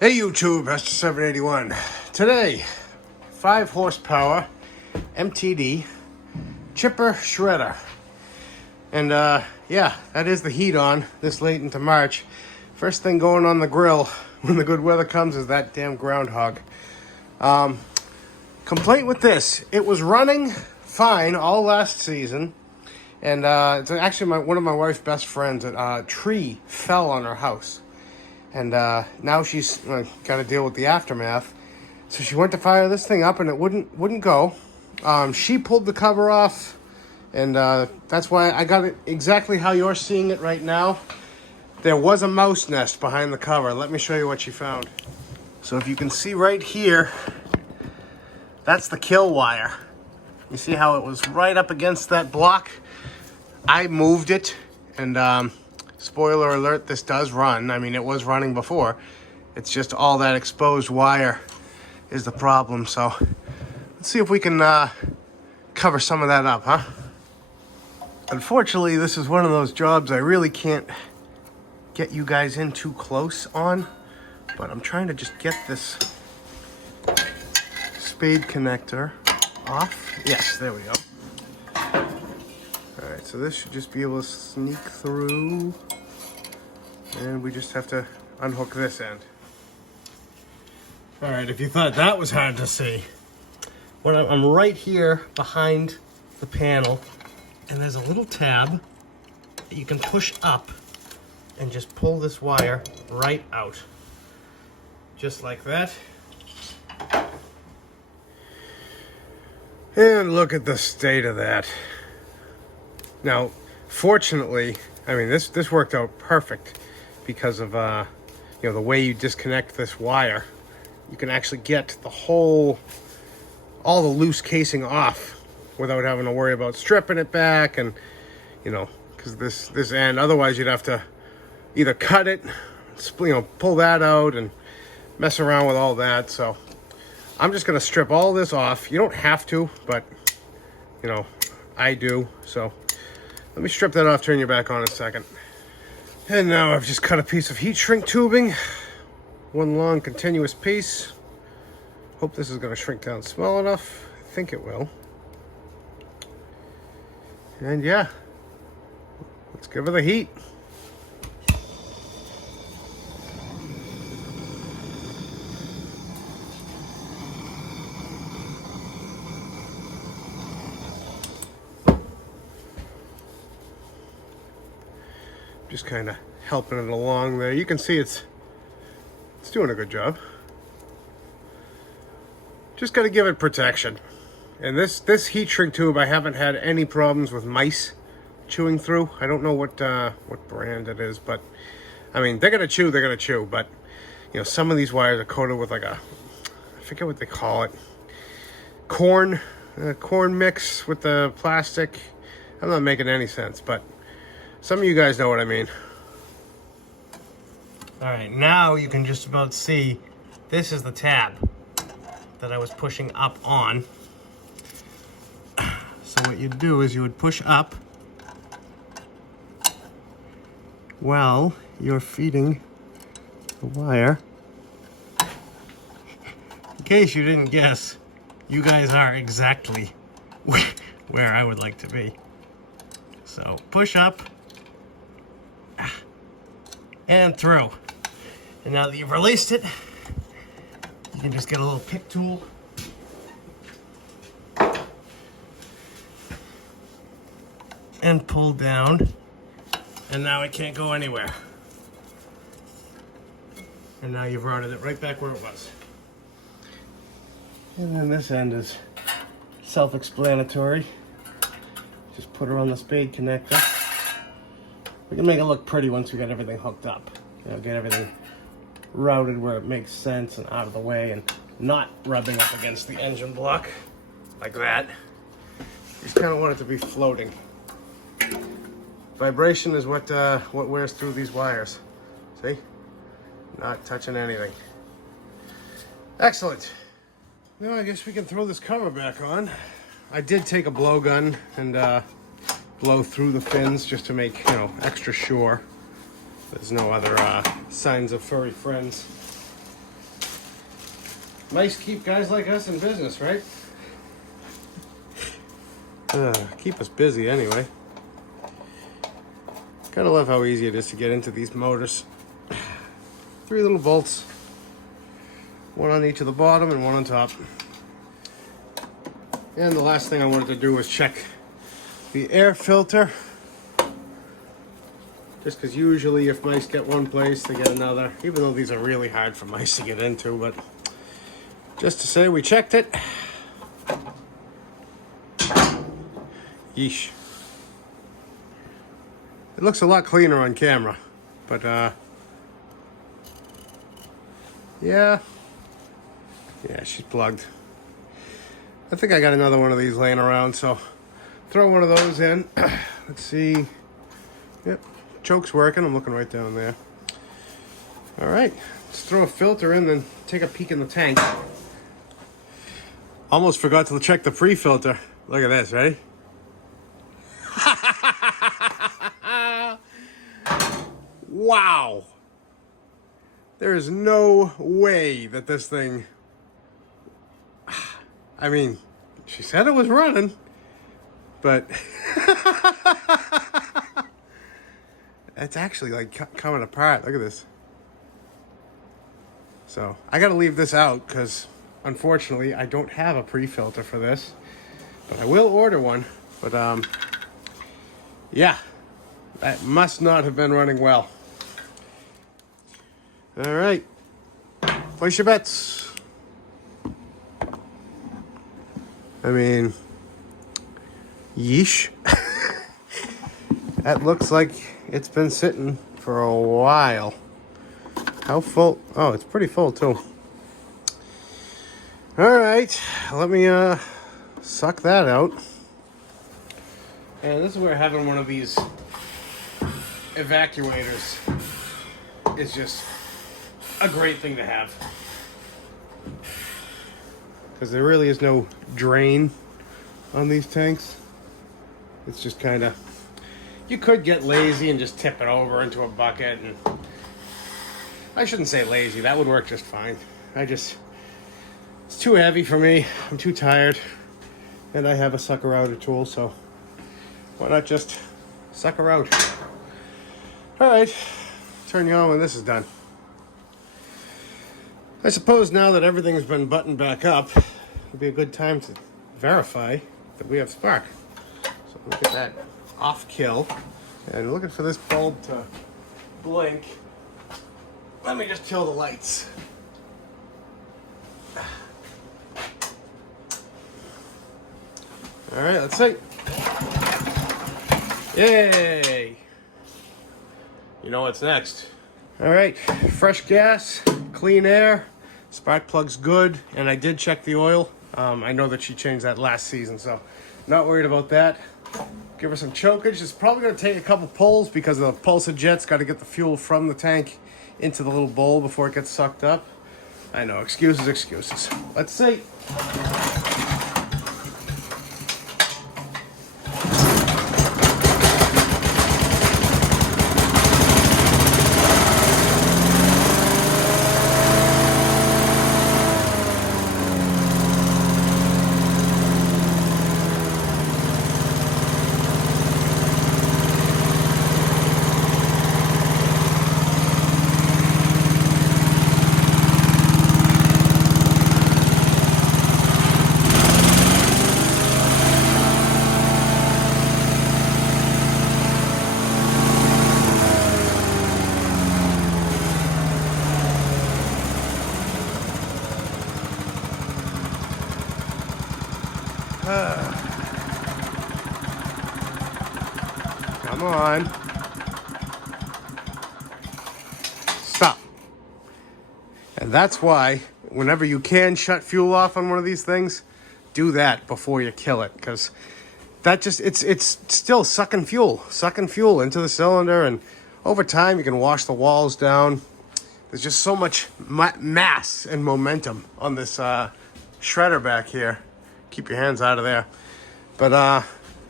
Hey YouTube, Esther781. Today, 5 horsepower MTD chipper shredder. And yeah, that is the heat on this late into March. First thing going on the grill when the good weather comes is that damn groundhog. Complaint with this, it was running fine all last season. And it's actually one of my wife's best friends. A tree fell on her house. And now she's got to deal with the aftermath. So she went to fire this thing up and it wouldn't go. She pulled the cover off, and that's why I got it exactly how you're seeing it right now. There was a mouse nest behind the cover. Let me show you what she found. So if you can see right here, that's the kill wire. You see how it was right up against that block? I moved it, and spoiler alert, this does run. I mean, it was running before. It's just all that exposed wire is the problem. So let's see if we can cover some of that up, huh? Unfortunately, this is one of those jobs I really can't get you guys in too close on, but I'm trying to just get this spade connector off. Yes, there we go. Alright, so this should just be able to sneak through, and we just have to unhook this end. Alright, if you thought that was hard to see, I'm right here behind the panel, and there's a little tab that you can push up and just pull this wire right out. Just like that. And look at the state of that. Now, fortunately, I mean, this worked out perfect because of, the way you disconnect this wire. You can actually get all the loose casing off without having to worry about stripping it back, and, because this end, otherwise you'd have to either cut it, pull that out and mess around with all that. So I'm just going to strip all this off. You don't have to, but, I do, so. Let me strip that off, turn you back on in a second. And now I've just cut a piece of heat shrink tubing. One long continuous piece. Hope this is going to shrink down small enough. I think it will. And yeah, let's give her the heat. Just kind of helping it along there. You can see it's doing a good job. Just got to give it protection. And this heat shrink tube, I haven't had any problems with mice chewing through. I don't know what brand it is, but I mean, they're gonna chew. But some of these wires are coated with I forget what they call it, corn mix with the plastic. I'm not making any sense, but some of you guys know what I mean. All right, now you can just about see this is the tab that I was pushing up on. So what you'd do is you would push up while you're feeding the wire. In case you didn't guess, you guys are exactly where I would like to be. So push up and through. And now that you've released it, you can just get a little pick tool and pull down, and now it can't go anywhere. And now you've routed it right back where it was. And then this end is self-explanatory. Just put her on the spade connector. We can make it look pretty once we got everything hooked up. Get everything routed where it makes sense and out of the way and not rubbing up against the engine block like that. Just kind of want it to be floating. Vibration is what wears through these wires. See? Not touching anything. Excellent. Now I guess we can throw this cover back on. I did take a blowgun and blow through the fins just to make, extra sure there's no other signs of furry friends. Mice keep guys like us in business, right? Keep us busy anyway. Gotta love how easy it is to get into these motors. 3 little bolts. 1 on each of the bottom and 1 on top. And the last thing I wanted to do was check the air filter. Just because usually if mice get one place, they get another. Even though these are really hard for mice to get into, but just to say we checked it. Yeesh. It looks a lot cleaner on camera, but yeah, she's plugged. I think I got another one of these laying around, so throw one of those in. Let's see. Yep, choke's working. I'm looking right down there. All right, let's throw a filter in, then take a peek in the tank. Almost forgot to check the pre-filter. Look at this, ready? Wow. There is no way that this thing... I mean, she said it was running, but... it's actually like coming apart. Look at this. So I got to leave this out because unfortunately I don't have a pre-filter for this, but I will order one. But yeah, that must not have been running well. All right, place your bets. I mean, yeesh. That looks like it's been sitting for a while. How full? Oh, it's pretty full too. All right, let me suck that out. And this is where having one of these evacuators is just a great thing to have. Because there really is no drain on these tanks. It's just kind of... You could get lazy and just tip it over into a bucket. And I shouldn't say lazy. That would work just fine. It's too heavy for me. I'm too tired. And I have a sucker outer tool, so why not just sucker out? All right. Turn you on when this is done. I suppose now that everything's been buttoned back up, it'd be a good time to verify that we have spark. So look at that off kill. And looking for this bulb to blink. Let me just kill the lights. All right, let's see. Yay! You know what's next. All right, fresh gas, clean air, spark plug's good, and I did check the oil. I know that she changed that last season, so not worried about that. Give her some chokage. It's probably going to take a couple pulls because the pulsa jet's got to get the fuel from the tank into the little bowl before it gets sucked up. I know, excuses. Let's see. Come on. Stop. And that's why whenever you can shut fuel off on one of these things, do that before you kill it, because that just it's still sucking fuel into the cylinder, and over time you can wash the walls down. There's just so much mass and momentum on this shredder back here. Keep your hands out of there. But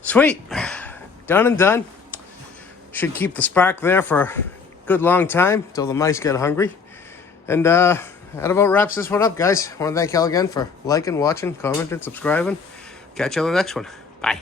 sweet, done and done. Should keep the spark there for a good long time till the mice get hungry. And I that about wraps this one up, guys. I want to thank y'all again for liking, watching, commenting, subscribing. Catch you on the next one. Bye.